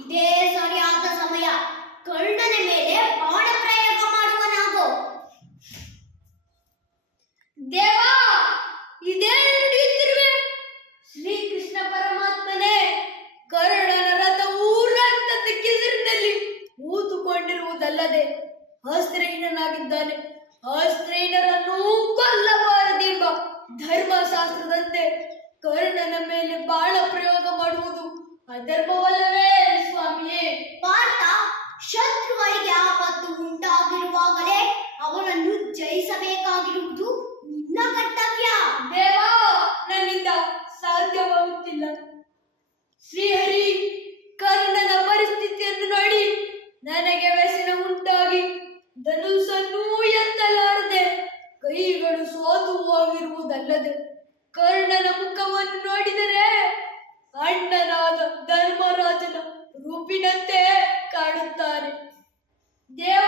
ಇದೇ ಸರಿಯಾದ ಸಮಯ. ಕರ್ಣನ ಮೇಲೆ ಬಾಣ ಪ್ರಯೋಗ ಮಾಡುವ ನಾವು. ದೇವ, ಇದೇ ನಡೆಯುತ್ತಿರುವೆ. ಶ್ರೀಕೃಷ್ಣ ಪರಮಾತ್ಮನೇ, ಕರ್ಣನ ರಥವು ರಕ್ತದ ಕೆಸರಿನಲ್ಲಿ ಊತುಕೊಂಡಿರುವುದಲ್ಲದೆ ಅಸ್ತ್ರಹೀನನಾಗಿದ್ದಾನೆ. ಅಸ್ತ್ರಹೀನರನ್ನು ಕೊಲ್ಲಬಾರದೆಂಬ ಧರ್ಮಶಾಸ್ತ್ರದಂತೆ ಕರ್ಣನ ಮೇಲೆ ಬಾಣ ಪ್ರಯೋಗ ಮಾಡುವುದು ಅಧರ್ಮವಲ್ಲವೇ ಸ್ವಾಮಿಯೇ? ಪಾರ್ಥ, ಶತ್ರುವರಿಗೆ ಆಪತ್ತು ಉಂಟಾಗಿರುವಾಗಲೇ ಅವನನ್ನು ಜಯಿಸಬೇಕಾಗಿರುವುದು ನಿನ್ನ ಕರ್ತವ್ಯ. ದೇವ, ನನ್ನಿಂದ ಸಾಧ್ಯವಾಗುತ್ತಿಲ್ಲ. ಶ್ರೀಹರಿ, ಕರ್ಣನ ಪರಿಸ್ಥಿತಿಯನ್ನು ನೋಡಿ ನನಗೆ ವ್ಯಸನ ಉಂಟಾಗಿ ಧನುಸ್ಸನ್ನು ಎತ್ತಲಾರದೆ ಕೈಗಳು ಸೋತು ಹೋಗಿರುವುದಲ್ಲದೆ ಕರ್ಣನ ಮುಖವನ್ನು ನೋಡಿದರೆ ಅಣ್ಣನಾದ ಧರ್ಮರಾಜನ ರೂಪಿನಂತೆ ಕಾಣುತ್ತಾನೆ. ದೇವ,